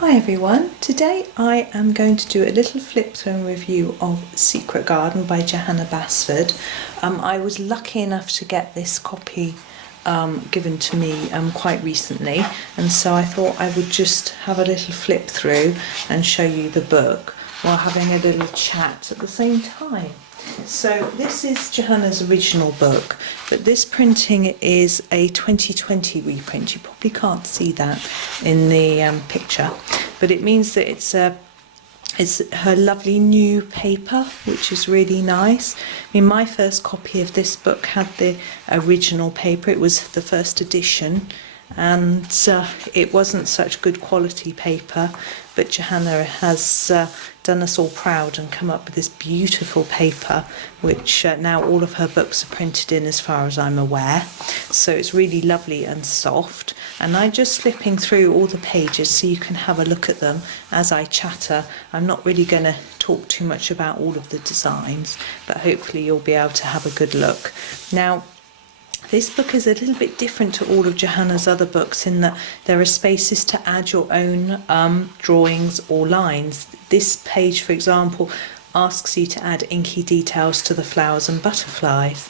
Hi everyone, today I am going to do a little flip through and review of Secret Garden by Johanna Basford. I was lucky enough to get this copy given to me quite recently, and so I thought I would just have a little flip through and show you the book while having a little chat at the same time. So this is Johanna's original book, but this printing is a 2020 reprint. You probably can't see that in the picture, but it means that it's her lovely new paper, which is really nice. I mean, my first copy of this book had the original paper. It was the first edition, and it wasn't such good quality paper, but Johanna has done us all proud and come up with this beautiful paper, which now all of her books are printed in as far as I'm aware. So it's really lovely and soft, and I'm just flipping through all the pages so you can have a look at them as I chatter. I'm not really going to talk too much about all of the designs, but hopefully you'll be able to have a good look. Now, this book is a little bit different to all of Johanna's other books in that there are spaces to add your own drawings or lines. This page, for example, asks you to add inky details to the flowers and butterflies.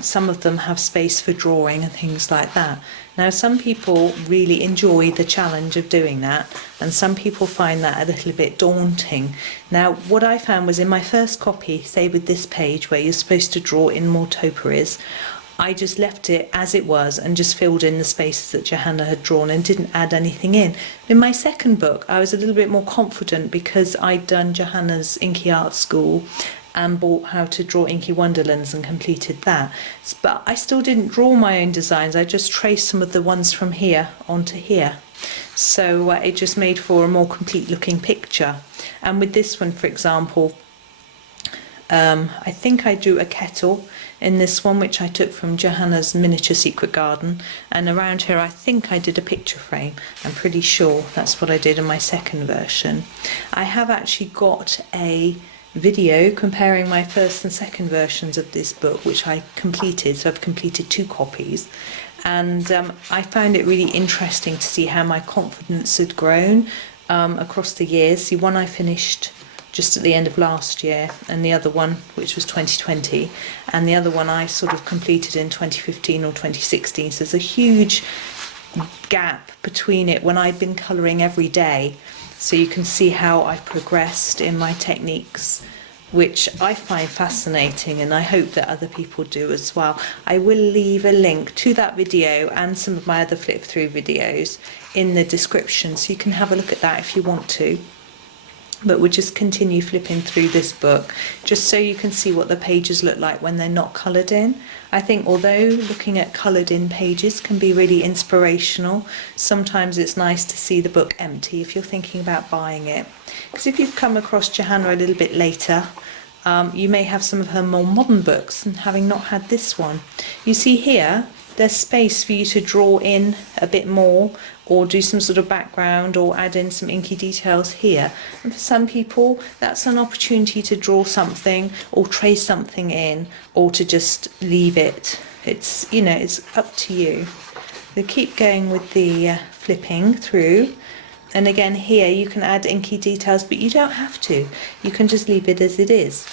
Some of them have space for drawing and things like that. Now, some people really enjoy the challenge of doing that, and some people find that a little bit daunting. Now, what I found was in my first copy, say with this page where you're supposed to draw in more topiaries, I just left it as it was and just filled in the spaces that Johanna had drawn and didn't add anything in. In my second book, I was a little bit more confident because I'd done Johanna's Inky Art School and bought How to Draw Inky Wonderlands and completed that. But I still didn't draw my own designs. I just traced some of the ones from here onto here. So it just made for a more complete looking picture. And with this one, for example, I think I drew a kettle in this one, which I took from Johanna's Miniature Secret Garden, and around here I think I did a picture frame. I'm pretty sure that's what I did in my second version. I have actually got a video comparing my first and second versions of this book, which I completed, so I've completed 2 copies, and I found it really interesting to see how my confidence had grown across the years. The one I finished just at the end of last year, and the other one, which was 2020, and the other one I sort of completed in 2015 or 2016. So there's a huge gap between it when I'd been colouring every day. So you can see how I've progressed in my techniques, which I find fascinating, and I hope that other people do as well. I will leave a link to that video and some of my other flip through videos in the description, so you can have a look at that if you want to. But we'll just continue flipping through this book just so you can see what the pages look like when they're not coloured in. I think although looking at coloured in pages can be really inspirational, sometimes it's nice to see the book empty if you're thinking about buying it. Because if you've come across Johanna a little bit later, you may have some of her more modern books, and having not had this one. You see here, there's space for you to draw in a bit more, or do some sort of background, or add in some inky details here. And for some people, that's an opportunity to draw something, or trace something in, or to just leave it. It's, you know, it's up to you. So keep going with the flipping through. And again, here you can add inky details, but you don't have to. You can just leave it as it is.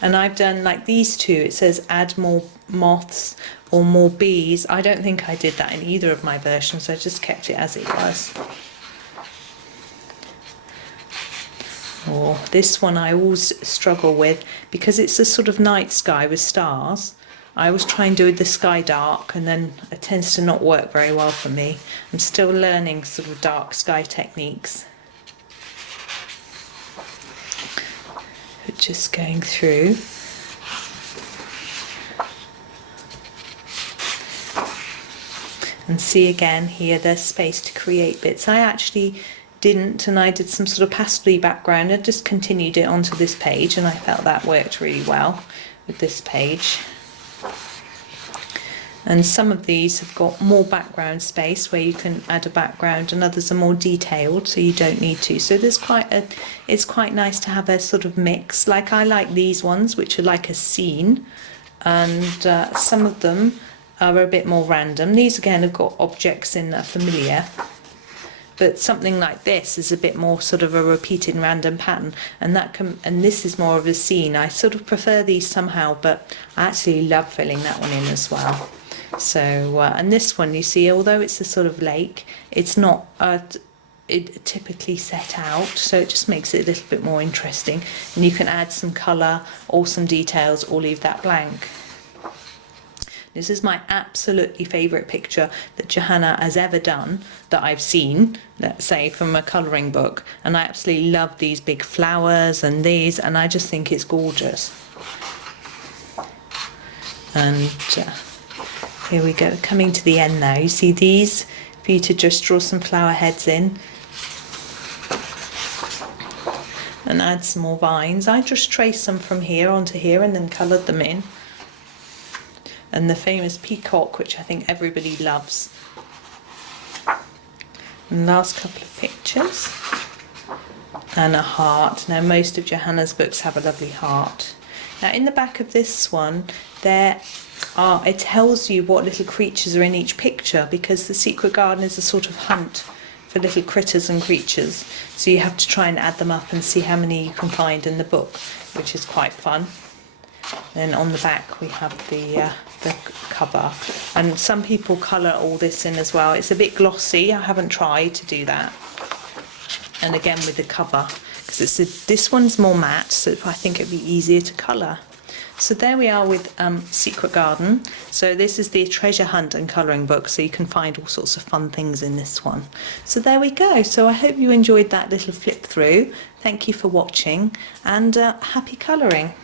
And I've done like these two, it says add more moths or more bees. I don't think I did that in either of my versions, so I just kept it as it was. Or this one I always struggle with because it's a sort of night sky with stars. I always try and do the sky dark, and then it tends to not work very well for me. I'm still learning sort of dark sky techniques. Just going through. And see again here, there's space to create bits. I actually didn't, and I did some sort of pastel-y background. I just continued it onto this page, and I felt that worked really well with this page. And some of these have got more background space where you can add a background, and others are more detailed, so you don't need to. So there's it's quite nice to have a sort of mix. Like I like these ones, which are like a scene, and some of them are a bit more random. These again have got objects in that are familiar, but something like this is a bit more sort of a repeated random pattern, and this is more of a scene. I sort of prefer these somehow, but I actually love filling that one in as well. So and this one, you see, although it's a sort of lake, it's not typically set out, so it just makes it a little bit more interesting, and you can add some colour or some details or leave that blank. This is my absolutely favourite picture that Johanna has ever done that I've seen, let's say, from a colouring book, and I absolutely love these big flowers and these, and I just think it's gorgeous. And here we go, coming to the end now. You see these, for you to just draw some flower heads in and add some more vines. I just traced some from here onto here and then coloured them in. And the famous peacock, which I think everybody loves. And last couple of pictures. And a heart. Now most of Johanna's books have a lovely heart. Now in the back of this one, it tells you what little creatures are in each picture, because the secret garden is a sort of hunt for little critters and creatures. So you have to try and add them up and see how many you can find in the book, which is quite fun. Then on the back we have the cover, and some people colour all this in as well. It's a bit glossy, I haven't tried to do that. And again with the cover, because this one's more matte, so I think it'd be easier to colour. So there we are with Secret Garden. So this is the treasure hunt and colouring book, so you can find all sorts of fun things in this one. So there we go. So I hope you enjoyed that little flip through. Thank you for watching, and happy colouring.